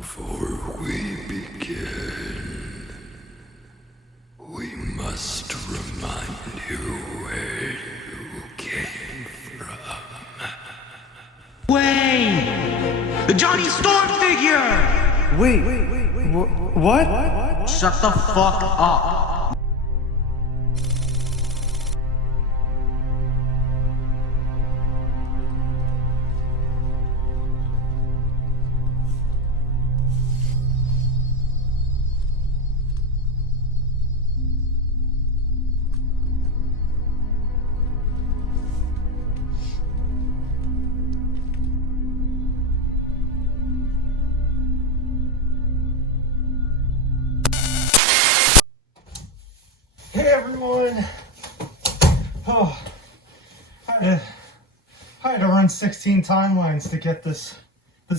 Before we begin, we must remind you where you came from. Wait! The Johnny Storm figure! Wait, what? Shut the fuck up. Hey everyone! Oh, I had to run 16 timelines to get this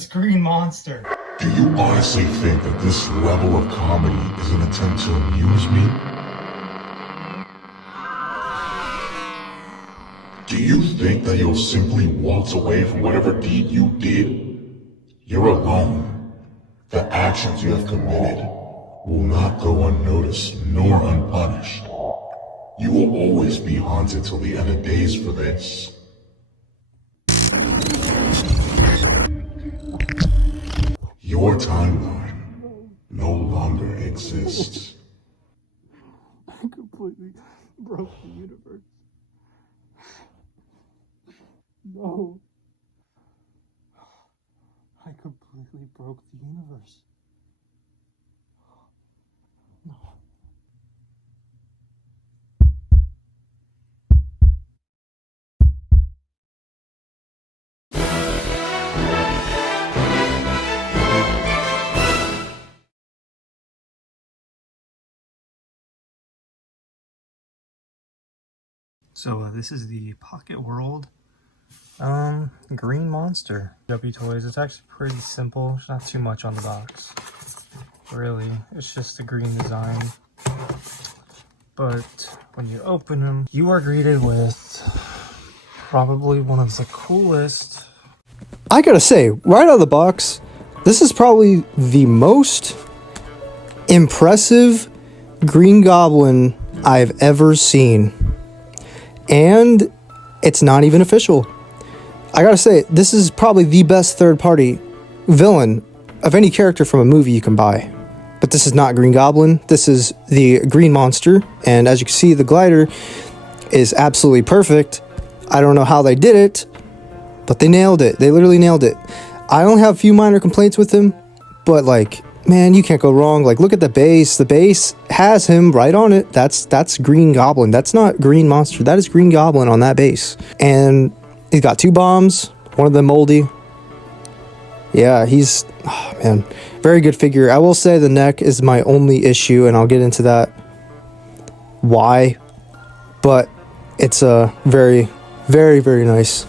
green monster. Do you honestly think that this level of comedy is an attempt to amuse me? Do you think that you'll simply waltz away from whatever deed you did? You're alone. The actions you have committed will not go unnoticed nor unpunished. You will always be haunted till the end of days for this. Your timeline no longer exists. I completely broke the universe. No. I completely broke the universe. No. So this is the Pocket World green monster. W Toys. It's actually pretty simple. There's not too much on the box. Really, it's just a green design. But when you open them, you are greeted with probably one of the coolest. I gotta say, right out of the box, this is probably the most impressive Green Goblin I've ever seen. And it's not even official. I gotta say, this is probably the best third-party villain of any character from a movie you can buy. But this is not Green Goblin. This is the Green Monster. And as you can see, the glider is absolutely perfect. I don't know how they did it, but they nailed it. They literally nailed it. I only have a few minor complaints with him, but like, man, you can't go wrong. Like, look at the base. The base has him right on it. That's Green Goblin. That's not Green Monster. That is Green Goblin on that base. And he's got 2 bombs, one of them moldy. Yeah, he's, oh man, very good figure. I will say the neck is my only issue, and I'll get into that why. But it's a very, very, very nice.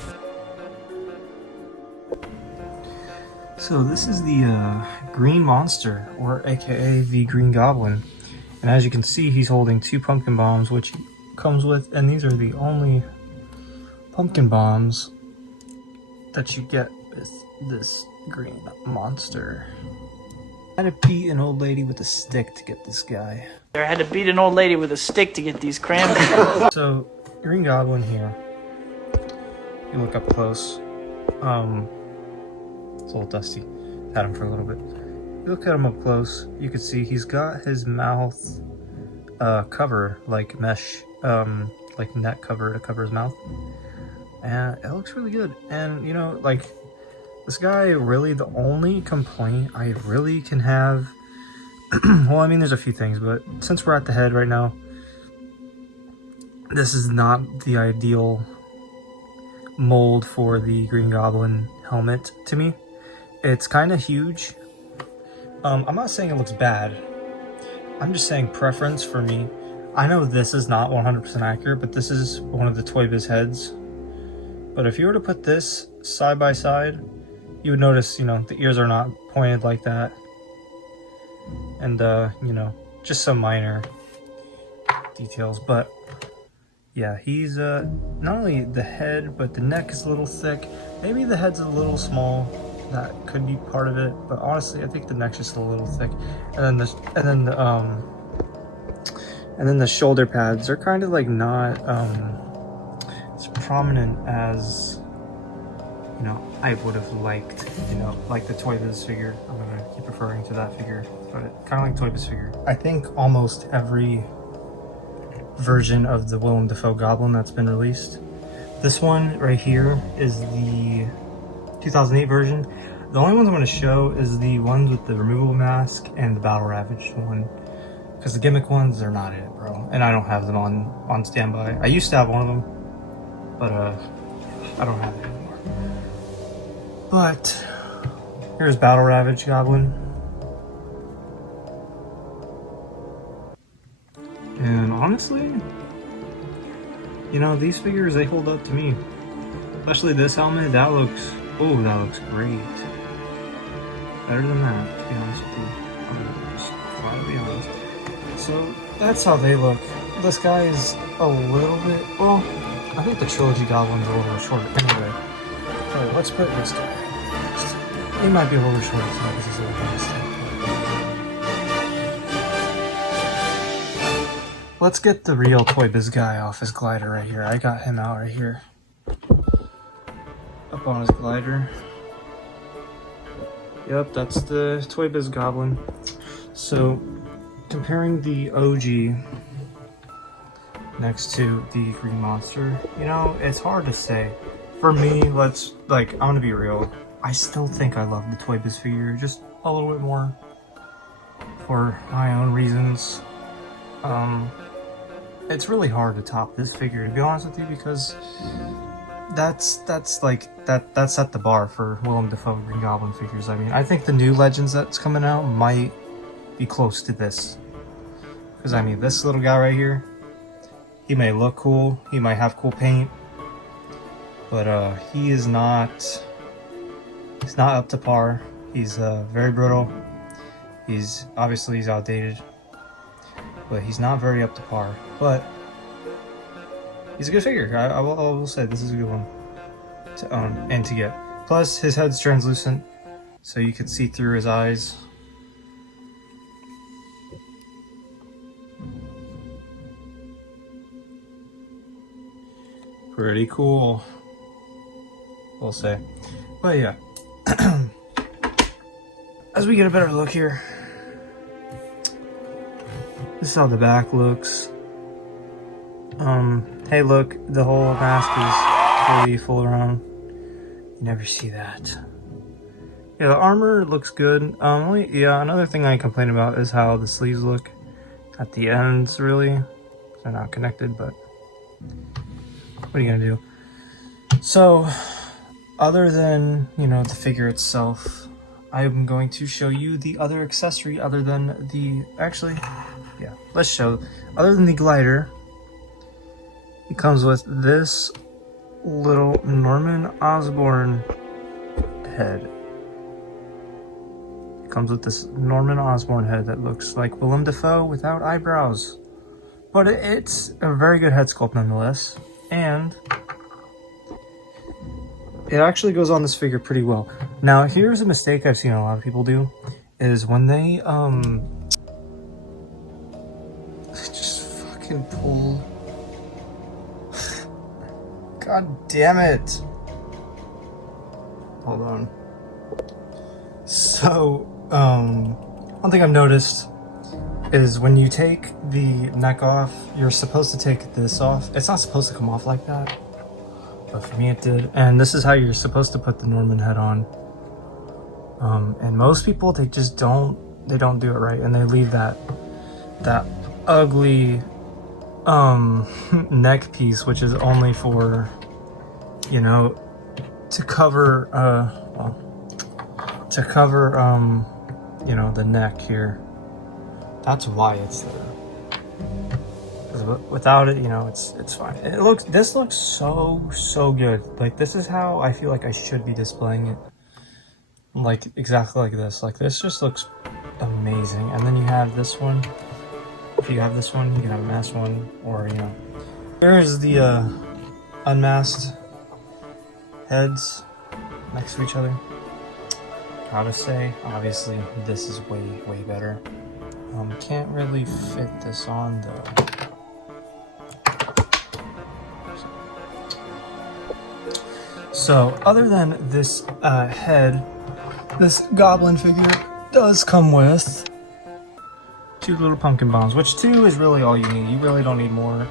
So this is the Green Monster, or aka the Green Goblin. And as you can see, he's holding 2 pumpkin bombs, which he comes with, and these are the only pumpkin bombs that you get with this Green Monster. I had to beat an old lady with a stick to get this guy. I had to beat an old lady with a stick to get these cranberries. So, Green Goblin here, you look up close, it's a little dusty, had him for a little bit. You look at him up close, you can see he's got his mouth cover, like mesh, like net cover to cover his mouth. And it looks really good. And, you know, like, this guy, really, the only complaint I really can have, well, I mean, there's a few things, but since we're at the head right now, this is not the ideal mold for the Green Goblin helmet to me. It's kind of huge. I'm not saying it looks bad. I'm just saying preference for me. I know this is not 100% accurate, but this is one of the Toy Biz heads. But if you were to put this side by side, you would notice, you know, the ears are not pointed like that. And, you know, just some minor details. But, yeah, he's, not only the head, but the neck is a little thick. Maybe the head's a little small. that could be part of it, but honestly, I think the neck's just a little thick. And then the shoulder pads are kind of like not as prominent as, you know, I would have liked, you know, like the Toy Biz figure. I'm gonna keep referring to that figure, but kind of like Toy Biz figure. I think almost every version of the Willem Dafoe Goblin that's been released. This one right here is the 2008 version. The only ones I'm going to show is the ones with the removable mask and the Battle Ravaged one. Because the gimmick ones, they're not it, bro. And I don't have them on standby. I used to have one of them, but I don't have it anymore. But here's Battle Ravaged Goblin. And honestly, you know, these figures, they hold up to me. Especially this helmet, that looks great. Better than that, to be honest with you. I'm just flat to be honest. So that's how they look. This guy is a little bit, well, I think the Trilogy Goblin's a little shorter anyway. Alright, let's put this guy next. He might be a little shorter because he's a little bit stiff. Let's get the real Toy Biz guy off his glider right here. I got him out right here. Up on his glider. Yep, that's the Toy Biz Goblin. So, comparing the OG next to the Green Monster, you know, it's hard to say. For me, I'm gonna be real. I still think I love the Toy Biz figure just a little bit more for my own reasons. It's really hard to top this figure, to be honest with you, because that's set the bar for Willem Dafoe Green Goblin figures. I mean, I think the new Legends that's coming out might be close to this. Because, I mean, this little guy right here, he may look cool, he might have cool paint, but he's not up to par. He's very brittle. He's outdated, but he's not very up to par. But he's a good figure. I will say this is a good one to own and to get. Plus, his head's translucent, so you can see through his eyes. Pretty cool, we'll say. But yeah, as we get a better look here, this is how the back looks. Hey look, the whole mask is fully full around. You never see that. Yeah, the armor looks good. Another thing I complain about is how the sleeves look at the ends, really. They're not connected, but what are you gonna do? So, other than, you know, the figure itself, I'm going to show you the other accessory other than the, other than the glider. It comes with this little Norman Osborn head. It comes with this Norman Osborn head that looks like Willem Dafoe without eyebrows. But it's a very good head sculpt nonetheless. And it actually goes on this figure pretty well. Now, here's a mistake I've seen a lot of people do, is when they just fucking pull. God damn it. Hold on. So, one thing I've noticed is when you take the neck off, you're supposed to take this off. It's not supposed to come off like that, but for me it did. And this is how you're supposed to put the Norman head on. And most people, they just don't do it right, and they leave that ugly neck piece, which is only for, you know, to cover you know, the neck here. That's why it's there. 'Cause without it, you know, it's fine. This looks so good. Like, this is how I feel like I should be displaying it. Like, exactly like this. Like, this just looks amazing. And then you have this one. If you have this one, you can have a masked one, or, you know. Here's the unmasked heads next to each other. gotta say, obviously, this is way, way better. Can't really fit this on though. So, other than this head, this goblin figure does come with 2 little pumpkin bombs, which 2 is really all you need. You really don't need more.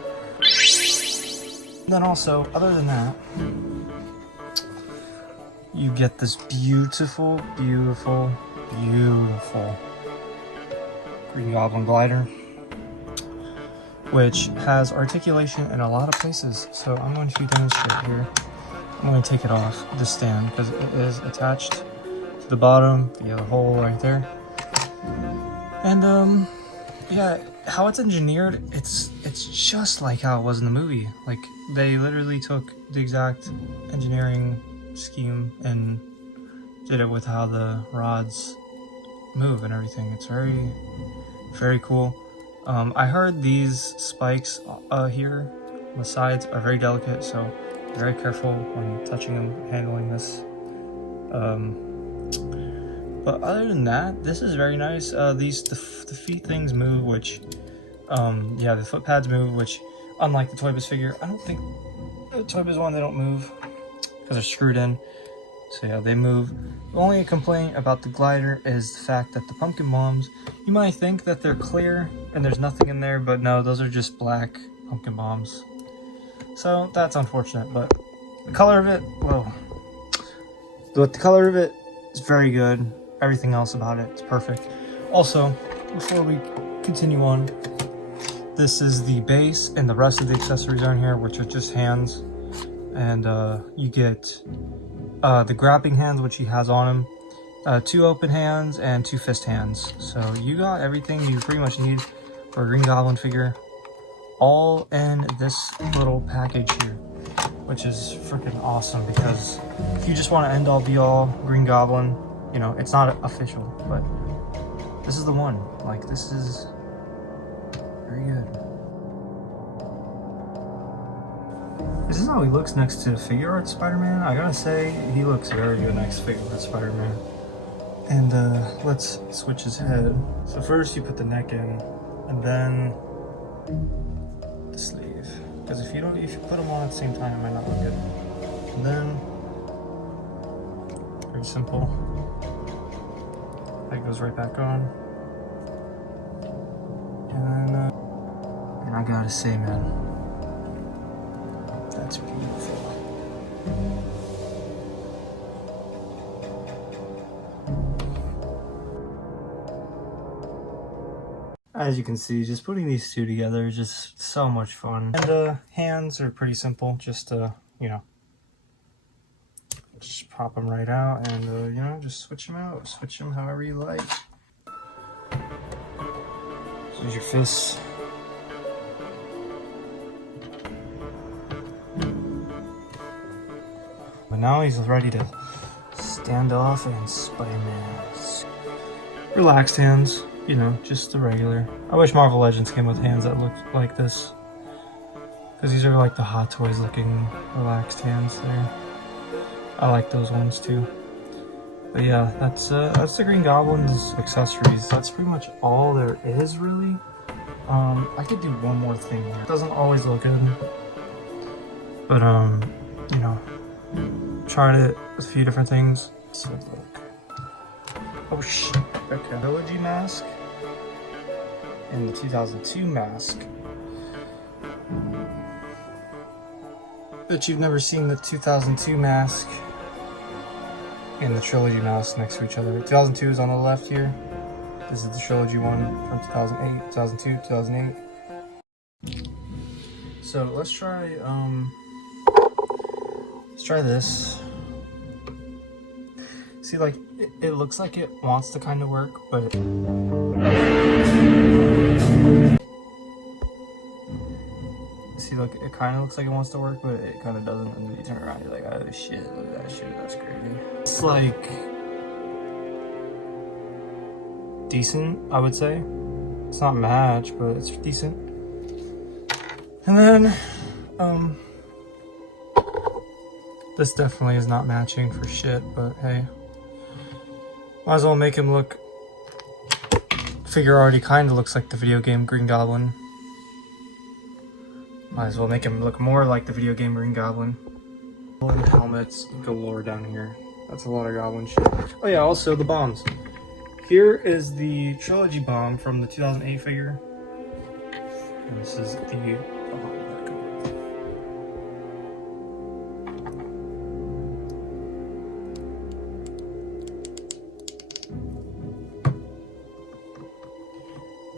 Then also, other than that, you get this beautiful, beautiful, beautiful Green Goblin glider, which has articulation in a lot of places. So I'm going to demonstrate here. I'm going to take it off the stand because it is attached to the bottom via the hole right there. And yeah, how it's engineered, it's just like how it was in the movie. Like, they literally took the exact engineering scheme and did it with how the rods move and everything. It's very, very cool. I heard these spikes here on the sides are very delicate, so be very careful when touching them, handling this. But other than that, this is very nice. The feet things move, which yeah, the foot pads move, which unlike the Toy Biz figure, I don't think the Toy Biz one, they don't move because they're screwed in. So yeah, they move. The only complaint about the glider is the fact that the pumpkin bombs, you might think that they're clear and there's nothing in there, but no, those are just black pumpkin bombs. So that's unfortunate, but the color of it, well, the color of it is very good. Everything else about it is perfect. Also, before we continue on, this is the base, and the rest of the accessories are in here, which are just hands. And you get the grabbing hands, which he has on him, 2 open hands and 2 fist hands. So you got everything you pretty much need for a Green Goblin figure, all in this little package here, which is freaking awesome. Because if you just want to end all be all Green Goblin, you know, it's not official, but this is the one. Like, this is very good. This is how he looks next to figure art Spider-Man. I gotta say, he looks very good next to figure art Spider-Man. And let's switch his head. So first you put the neck in, and then the sleeve. Because if you put them on at the same time, it might not look good. And then, very simple. That goes right back on. And I gotta say, man, that's beautiful. As you can see, just putting these 2 together is just so much fun. And hands are pretty simple, just you know, just pop them right out and you know, just switch them out, switch them however you like. So use your fists. But now he's ready to stand off and Spider-Man. Relaxed hands, you know, just the regular. I wish Marvel Legends came with hands that looked like this, because these are like the Hot Toys looking relaxed hands there. I like those ones too. But yeah, that's the Green Goblin's accessories. That's pretty much all there is, really. I could do one more thing here. It doesn't always look good, but you know, tried it with a few different things. So look. Oh shit. Okay. Trilogy mask and the 2002 mask. Bet you've never seen the 2002 mask and the trilogy mask next to each other. 2002 is on the left here. This is the trilogy one from 2008, 2002, 2008. So let's try this. See, like, it looks like it wants to kind of work, but see, look, it kind of looks like it wants to work, but it kind of doesn't. And then you turn around, you're like, oh shit, look at that shit, that's crazy. It's like decent, I would say. It's not match, but it's decent. And then this definitely is not matching for shit, but hey. Might as well make him look... Figure already kind of looks like the video game Green Goblin. Might as well make him look more like the video game Green Goblin. Helmets galore down here. That's a lot of goblin shit. Oh yeah, also the bombs. Here is the trilogy bomb from the 2008 figure. And this is the...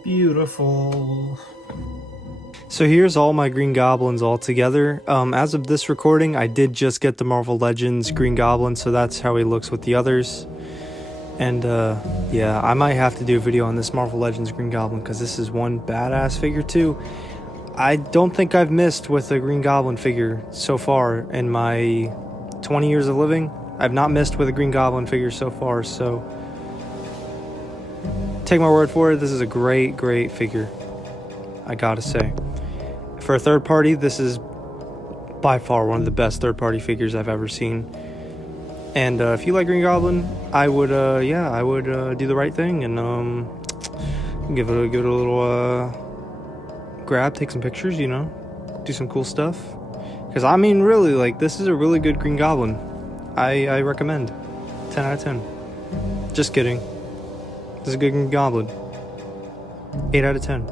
Beautiful. So here's all my Green Goblins all together. As of this recording, I did just get the Marvel Legends Green Goblin, so that's how he looks with the others. And yeah, I might have to do a video on this Marvel Legends Green Goblin because this is one badass figure too. I don't think I've missed with a Green Goblin figure so far in my 20 years of living. I've not missed with a Green Goblin figure so far, so take my word for it, this is a great, great figure, I gotta say. For a third party, this is by far one of the best third party figures I've ever seen. And if you like Green Goblin, I would, yeah, I would do the right thing and give it a little grab, take some pictures, you know, do some cool stuff. Because I mean, really, like, this is a really good Green Goblin. I recommend. 10 out of 10. Just kidding. This is a good Green Goblin. 8 out of 10.